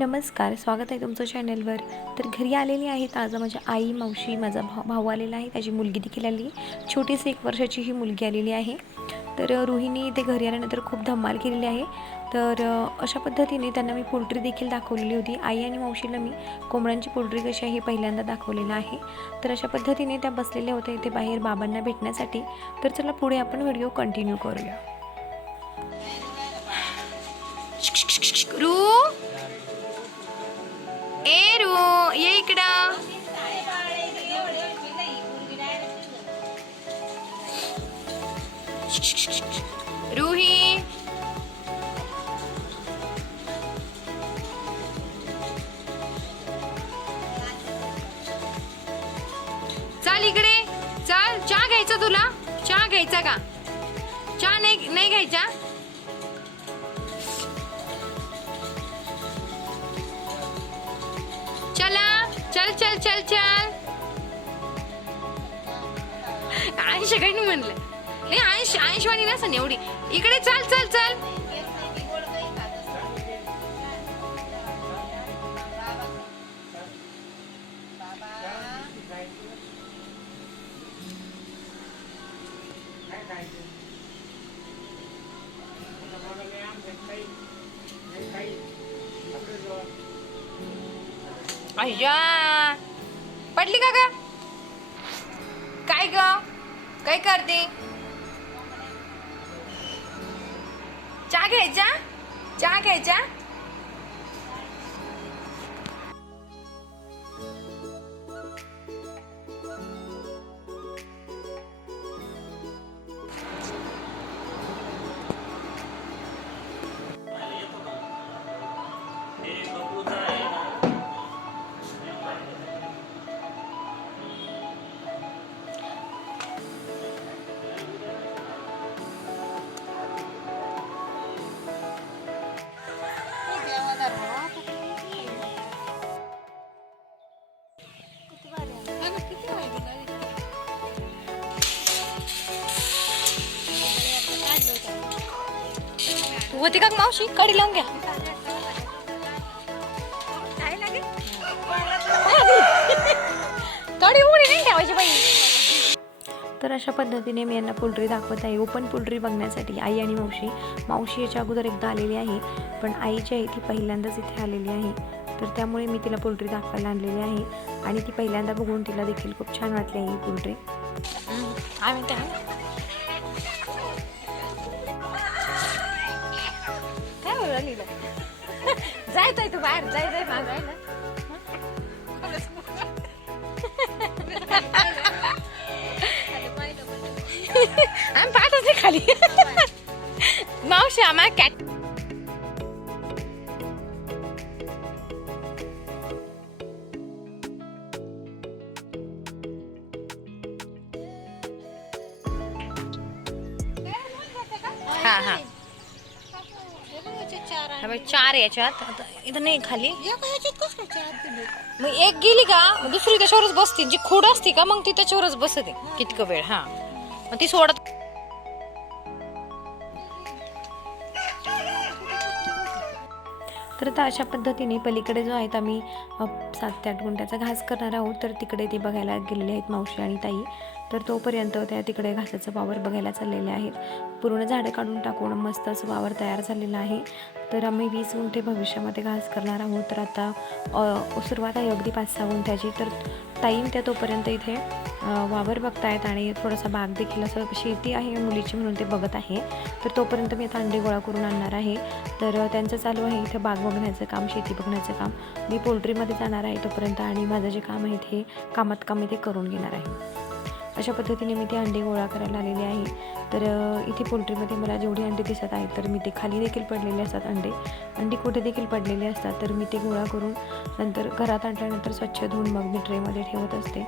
नमस्कार स्वागत आहे तुमचं चॅनलवर तर घरी आलेली आहेत आज माझ्या आई मावशी माझा भाऊ भाऊ आलेला आहे त्याची मुलगी देखील आली छोटीशी एक वर्षाची ही मुलगी आलेली आहे. तर रोहिणी ते घरी आल्यानंतर खूप धमाल केलेली आहे. तर अशा पद्धतीने त्यांना मी पोल्ट्री देखील दाखवलेली होती. आई आणि मावशीला मी कोंबड्यांची पोल्ट्री कशी आहे हे पहिल्यांदा दाखवलेलं आहे. तर अशा पद्धतीने त्या बसलेल्या होत्या इथे बाहेर बाबांना भेटण्यासाठी. तर चला पुढे आपण व्हिडिओ कंटिन्यू करूया. ये इकडं. रुही. चल इकडे. चल चहा घ्यायचा तुला? चहा घ्यायचा का? चहा नाही नाही घ्यायचा? चला चल चल चल चल. अंश काही नाही म्हणलं. नाही अंश अंशवाणी नसन एवढी. इकडे चल चल चल. अय्या. पडली का ग? काय ग? काय करते? चहा घ्यायचा? चहा घ्यायचा? होती का मावशी कडी लावून घ्या. कडी उडी नाही ठेवायची बाई. तर अशा पद्धतीने मी यांना पोल्ट्री दाखवत आहे. ओपन पोल्ट्री बघण्यासाठी आई आणि मावशी मावशी याच्या अगोदर एकदा आलेली आहे पण आई जी आहे ती पहिल्यांदाच इथे आलेली आहे. तर त्यामुळे मी तिला पोल्ट्री दाखवायला आणलेली आहे आणि ती पहिल्यांदा बघून तिला देखील खूप छान वाटली आहे ही पोल्ट्री आम्ही त्या काय बोलू जायचंय तू बाहेर जाय जाय ना जाय ना? आम्ही पाहतच नाही खाली. मावशी आम्हा कॅट हा हा. बाई, चार याच्यात. इथं नाही खाली. मग एक गेली का मग दुसरी त्याच्यावरच बसते. जी खोड असते का मग ती त्याच्यावरच बसते. कितकं वेळ हा. मग ती सोडत तर आता अशा पद्धतीने पलीकडे जो आहेत आम्ही सात ते आठ गुंठ्याचा घास करणार आहोत. तर तिकडे ते बघायला गेलेले आहेत मावशी आणि ताई. तर तोपर्यंत त्या तिकडे घासाचं वावर बघायला चाललेले आहेत. पूर्ण झाडं काढून टाकून मस्त असं वावर तयार झालेलं आहे. तर आम्ही वीस गुंठे भविष्यामध्ये घास करणार आहोत. तर आता सुरुवात आहे अगदी पाच सहा गुंठ्याची. तर टाईम त्या तोपर्यंत इथे वावर बघतायत आणि थोडासा बाग देखील असं शेती आहे मुलीची म्हणून ते बघत आहे. तर तोपर्यंत मी आता अंडे गोळा करून आणणार आहे. तर त्यांचं चालू आहे इथे बाग बघण्याचं काम शेती बघण्याचं काम. मी पोल्ट्रीमध्ये जाणार आहे तोपर्यंत आणि माझं जे काम आहे ते कामात काम इथे करून घेणार आहे. अशा पद्धतीने मी ते अंडे गोळा करायला आलेले आहे. तर इथे पोल्ट्रीमध्ये मला जेवढी अंडे दिसत आहेत तर मी ते खाली देखील पडलेले असतात अंडे. अंडी कुठे देखील पडलेले असतात तर मी ते गोळा करून नंतर घरात आणल्यानंतर स्वच्छ धुवून मग मी ट्रेमध्ये ठेवत असते.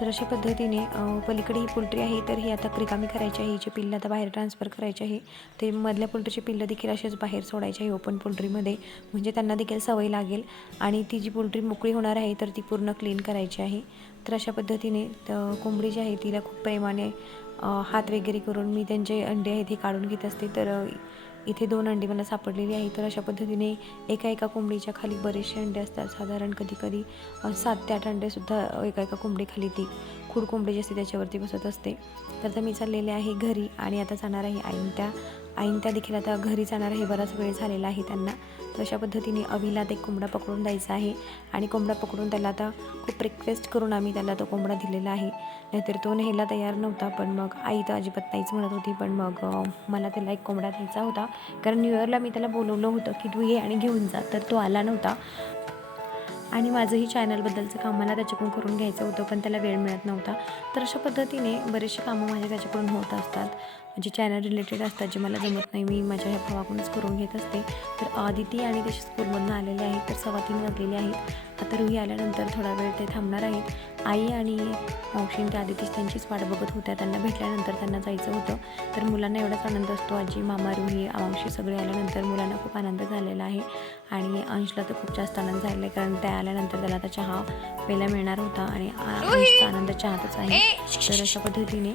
तर अशा पद्धतीने पलीकडे ही पोल्ट्री आहे तर ही आता रिकामी करायची आहे. हिचे पिल्लं आता बाहेर ट्रान्सफर करायचे आहे. ते मधल्या पोल्ट्रीचे पिल्लं देखील असेच बाहेर सोडायचे आहे ओपन पोल्ट्रीमध्ये. म्हणजे त्यांना देखील सवय लागेल. आणि ती जी पोल्ट्री मोकळी होणार आहे तर ती पूर्ण क्लीन करायची आहे. तर अशा पद्धतीने कोंबडी जी आहे तिला खूप प्रेमाने हात वगैरे करून मी त्यांचे अंडे आहेत हे काढून घेत असते. तर इथे दोन अंडी मला सापडलेली आहे तर अशा पद्धतीने एका एका कोंबडीच्या खाली बरेचसे अंडे असतात. साधारण कधी कधी सात ते आठ अंडेसुद्धा एका एका कोंबडीखाली ती खूड कोंबडी जी असते त्याच्यावरती बसत असते. तर आता मी चाललेले आहे घरी आणि आता जाणार आहे आईन त्या आईन त्या देखील आता घरी जाणार हे बराच वेळ झालेला आहे त्यांना. तर अशा पद्धतीने अभिला ते कोंबडा पकडून द्यायचा आहे आणि कोंबडा पकडून त्याला आता खूप रिक्वेस्ट करून आम्ही त्याला तो कोंबडा दिलेला आहे. नाहीतर तो न्यायला तयार नव्हता पण मग आई तर अजिबात नाहीच म्हणत होती पण मग मला त्याला एक कोंबडा द्यायचा होता. कारण न्यू इयरला मी त्याला बोलवलं होतं की तू ये आणि घेऊन जा तर तो आला नव्हता. आणि माझंही चॅनलबद्दलचं काम मला त्याच्याकडून करून घ्यायचं होतं पण त्याला वेळ मिळत नव्हता. तर अशा पद्धतीने बरेचसे कामं माझे त्याच्याकडून होत असतात. जे चॅनल रिलेटेड असतात जे मला जमत नाही मी माझ्या ह्या भावाकडूनच करून घेत असते. तर आदिती आणि ते स्कूलमधून आलेले आहेत तर सव्वा तीन वाजलेले आहेत आता रुही आल्यानंतर थोडा वेळ ते थांबणार आहेत आई आणि मावशीन त्या आदितीच त्यांचीच वाट बघत होत्या. त्यांना भेटल्यानंतर त्यांना जायचं होतं. तर मुलांना एवढाच आनंद असतो. आजी मामा रुही मावशी सगळे आल्यानंतर मुलांना खूप आनंद झालेला आहे. आणि अंशला तर खूप जास्त आनंद झालेला आहे कारण त्या आल्यानंतर त्याला आता चहा प्यायला मिळणार होता. आणि आनंद चहातच आहे. तर अशा पद्धतीने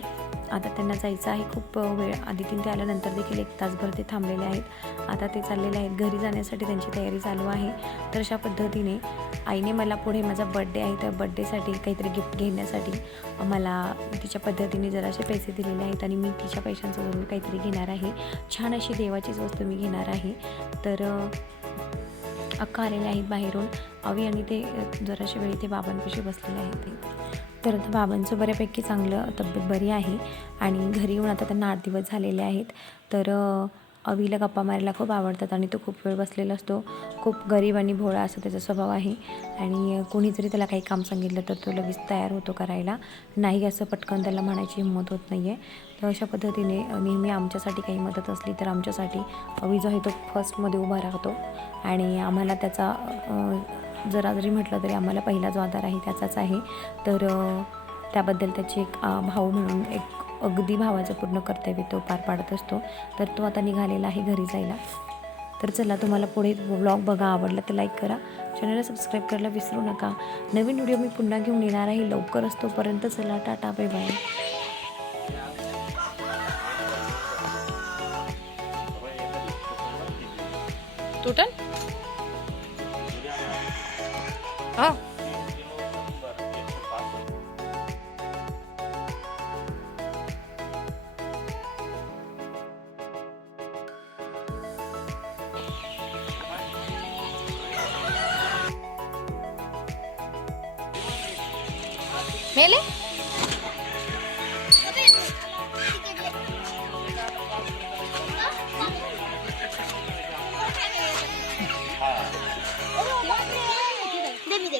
आता त्यांना जायचं आहे. खूप वेळ आदितीन ते आल्यानंतर देखील एक तासभर ते थांबलेले आहेत. आता ते चाललेले आहेत. घरी जाण्यासाठी त्यांची तयारी चालू आहे. तर अशा पद्धतीने आईने मला पुढे माझा बड्डे आहे. त्या बड्डेसाठी काहीतरी गिफ्ट घेण्यासाठी मला तिच्या पद्धतीने जरासे पैसे दिलेले आहेत आणि मी तिच्या पैशांचं जरूर काहीतरी घेणार आहे. छान अशी देवाचीच वस्तू मी घेणार आहे. तर अक्का आलेले आहेत बाहेरून. अवी आणि ते जराशा जराशे वेळी ते बाबांपाशी बसलेले आहेत. ते तर आता बाबांचं बऱ्यापैकी चांगलं तब्येत बरी आहे आणि घरी येऊन आता त्यांना आठ दिवस झालेले आहेत. तर अवीला गप्पा मारायला खूप आवडतात आणि तो खूप वेळ बसलेला असतो. खूप गरीब आणि भोळा असा त्याचा स्वभाव आहे. आणि कोणी जरी त्याला काही काम सांगितलं तर तो लगेच तयार होतो करायला. नाही असं पटकन त्याला म्हणायची हिंमत होत नाही आहे तर अशा पद्धतीने नेहमी आमच्यासाठी काही मदत असली तर आमच्यासाठी अवी जो आहे तो फर्स्टमध्ये उभा राहतो. आणि आम्हाला त्याचा जरा जरी म्हटलं तरी आम्हाला पहिला जो आधार आहे त्याचाच आहे. तर त्याबद्दल त्याची एक भाऊ म्हणून एक अगदी भावाचं पूर्ण कर्तव्य तो पार पाडत असतो. तर तो आता निघालेला आहे घरी जायला. तर चला तुम्हाला पुढे ब्लॉग बघा आवडला तर लाईक करा. चॅनलला सबस्क्राईब करायला विसरू नका. नवीन व्हिडिओ मी पुन्हा घेऊन येणार आहे. लवकरच तोपर्यंत चला टाटा बाय बाय. टोटल हो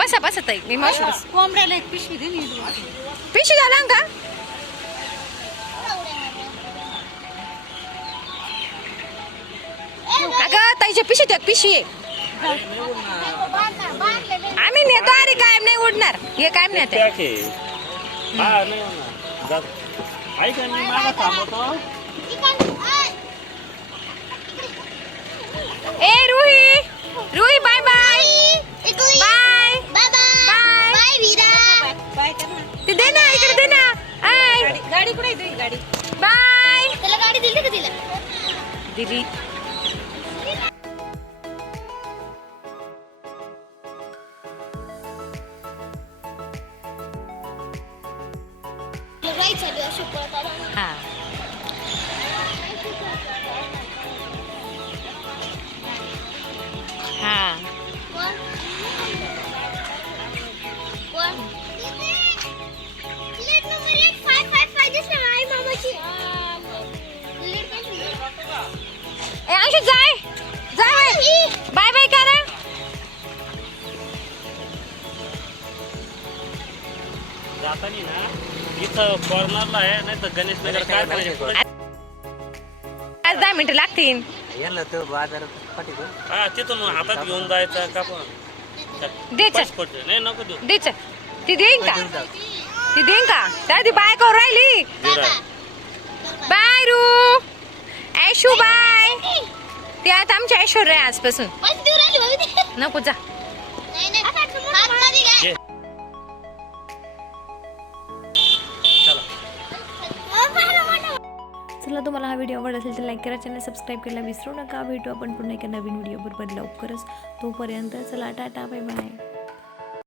बसा बसा ताई मी मावशी बस कोंबड्याला एक पिशवी दे नी पिशी झाला का? अगं ताईच्या पिशीत एक पिशी आहे आम्ही नेतो अरे कायम नाही उडणार. हे कायम नेते ए रुही. रुही ते दे ना इकडे दे ना. आय. गाडी कुठे आहे तुझी? गाडी. बाय. त्याला गाडी दिली का तिला? दिली. राईट चालू आहे शुक्रवार हा. जाय. जाय बाय बाय करा. जातानी ना इथं कॉर्नरला आहे नाही तर गणेश नगर पुढे आज दहा मिनिटं लागतील. तो बाजारात हा तिथून हातात घेऊन जायचं का पण? दे चल. पैसे पडते. नाही नको देऊ. दे चल. ती देईन का? ती देईन का? त्या ती बाय करून राहिली. बाय रू. ऐशू बाय. ती आता आमची ऐश्वर्या आहे आजपासून. नको जा. चला. तुम्हाला हा व्हिडिओ आवडला असेल तर लाईक करा चॅनल सबस्क्राईब करायला विसरू नका. भेटू आपण पुन्हा एका नवीन व्हिडिओ बरोबर लवकरच. तोपर्यंत चला टाटा बाय बाय